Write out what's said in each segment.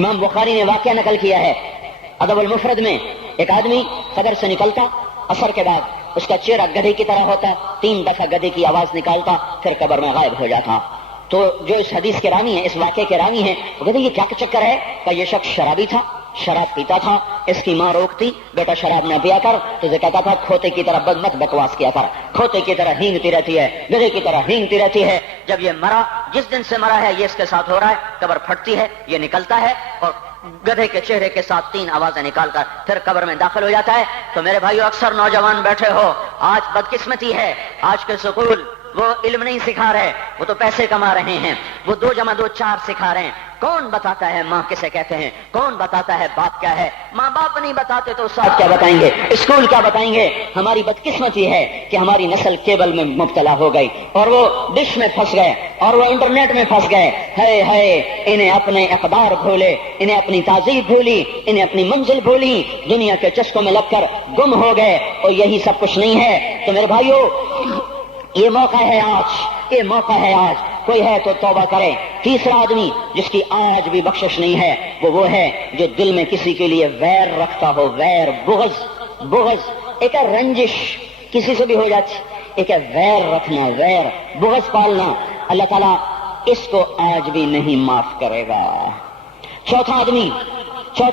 امام بخاری نے واقعہ نقل کیا ہے ادب المفرد میں، ایک آدمی قبر سے نکلتا، عصر کے بعد اس کا چہرہ گدھے کی طرح ہوتا، 3 دفعہ گدھے کی آواز نکالتا، پھر قبر میں غائب ہو جاتا۔ تو جو اس حدیث کے راوی ہیں، اس واقعے کے راوی ہیں، وہ کہتے ہیں یہ کیا چکر ہے؟ کہ یہ شخص شرابی تھا، شراب پیتا تھا، اس کی ماں روکتی بیٹا شراب نہ پیا کر، تو اسے کہتا تھا کھوتے کی طرح مت بکواس کیا کر، کھوتے کی طرح ہینگتی رہتی ہے، گدھے کی طرح ہینگتی رہتی ہے۔ جب یہ مرا، جس دن سے مرا ہے یہ اس کے ساتھ ہو رہا ہے، قبر پھٹتی ہے، یہ نکلتا ہے اور گدھے کے چہرے کے ساتھ 3 آوازیں نکال کر پھر قبر میں داخل ہو جاتا ہے۔ تو میرے بھائیو، اکثر نوجوان بیٹھے ہو، آج بدقسمتی ہے، آج کے سکول وہ علم نہیں سکھا رہے، وہ تو پیسے کما رہے ہیں، وہ 2 + 2 4 سکھا رہے ہیں۔ کون بتاتا ہے ماں کسے کہتے ہیں؟ کون بتاتا ہے باپ کیا ہے؟ ماں باپ نہیں بتاتے تو استاد کیا بتائیں گے؟ اسکول کیا بتائیں گے؟ ہماری بدقسمتی ہے کہ ہماری نسل کیبل میں مبتلا ہو گئی اور وہ ڈش میں پھنس گئے اور وہ انٹرنیٹ میں پھنس گئے۔ ہے انہیں اپنے اقدار بھولے، انہیں اپنی تہذیب بھولی، انہیں اپنی منزل بھولی، دنیا کے چسکوں میں لگ کر گم ہو گئے، اور یہی سب کچھ نہیں ہے۔ تو میرے بھائیو، یہ موقع ہے آج، یہ موقع ہے آج، کوئی ہے تو توبہ کرے۔ تیسرا آدمی جس کی آج بھی بخشش نہیں ہے وہ ہے جو دل میں کسی کے لیے ویر رکھتا ہو، ویر، بغض، ایک ہے رنجش، کسی سے بھی ہو جاتی، ایک ہے ویر رکھنا، ویر، بغض پالنا، اللہ تعالیٰ اس کو آج بھی نہیں معاف کرے گا۔ چوتھا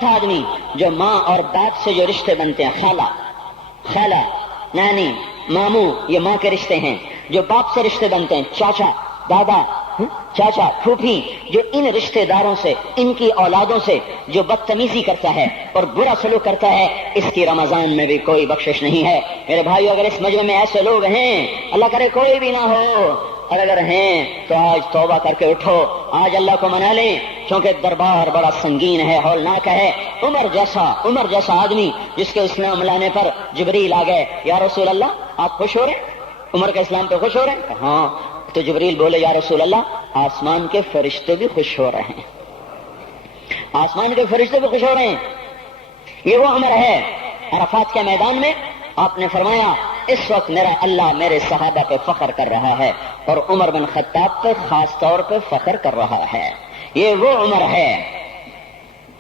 آدمی جو ماں اور باپ سے جو رشتے بنتے ہیں، خالہ، نانی، ماموں، یہ ماں کے رشتے ہیں۔ جو باپ سے رشتے بنتے ہیں، چاچا، دادا، چاچا، پھوپھی، جو ان رشتے داروں سے، ان کی اولادوں سے جو بدتمیزی کرتا ہے اور برا سلوک کرتا ہے، اس کی رمضان میں بھی کوئی بخشش نہیں ہے۔ میرے بھائیو، اگر اس مجمع میں ایسے لوگ ہیں، اللہ کرے کوئی بھی نہ ہو، اور اگر ہیں تو آج توبہ کر کے اٹھو، آج اللہ کو منا لیں، کیونکہ دربار بڑا سنگین ہے، ہولناک ہے۔ عمر جیسا آدمی جس کے اسلام لانے پر جبریل آ گئے، یا رسول اللہ آپ خوش ہو رہے ہیں؟ عمر کے اسلام پہ خوش ہو رہے ہیں؟ ہاں۔ تو جبریل بولے، یا رسول اللہ آسمان کے فرشتے بھی خوش ہو رہے ہیں، آسمان کے فرشتے بھی خوش ہو رہے ہیں۔ یہ وہ عمر ہے۔ عرفات کے میدان میں آپ نے فرمایا، اس وقت میرا اللہ میرے صحابہ پہ فخر کر رہا ہے اور عمر بن خطاب پہ خاص طور پہ فخر کر رہا ہے۔ یہ وہ عمر ہے۔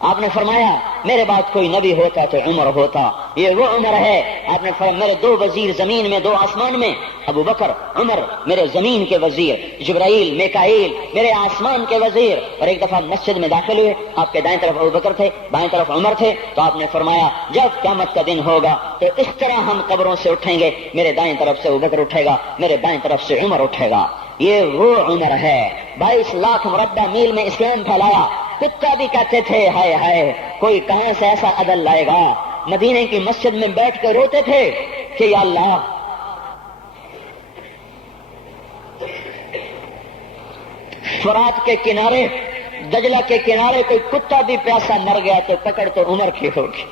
آپ نے فرمایا میرے بعد کوئی نبی ہوتا تو عمر ہوتا، یہ وہ عمر ہے۔ آپ نے فرمایا میرے 2 وزیر زمین میں، 2 آسمان میں، ابو بکر، عمر میرے زمین کے وزیر، جبرائیل، میکائیل میرے آسمان کے وزیر۔ اور ایک دفعہ مسجد میں داخل ہوئے، آپ کے دائیں طرف ابو بکر تھے، بائیں طرف عمر تھے، تو آپ نے فرمایا جب قیامت کا دن ہوگا تو اس طرح ہم قبروں سے اٹھیں گے، میرے دائیں طرف سے ابو بکر اٹھے گا، میرے بائیں طرف سے عمر اٹھے گا۔ یہ وہ عمر ہے۔ 22 لاکھ مربع میل میں اسلام پھیلایا، کتا بھی کہتے تھے ہائے کوئی کہاں سے ایسا عدل لائے گا۔ مدینے کی مسجد میں بیٹھ کے روتے تھے کہ یا اللہ، فرات کے کنارے، دجلہ کے کنارے کوئی کتا بھی پیاسا مر گیا تو پکڑ تو عمر کی ہوگی۔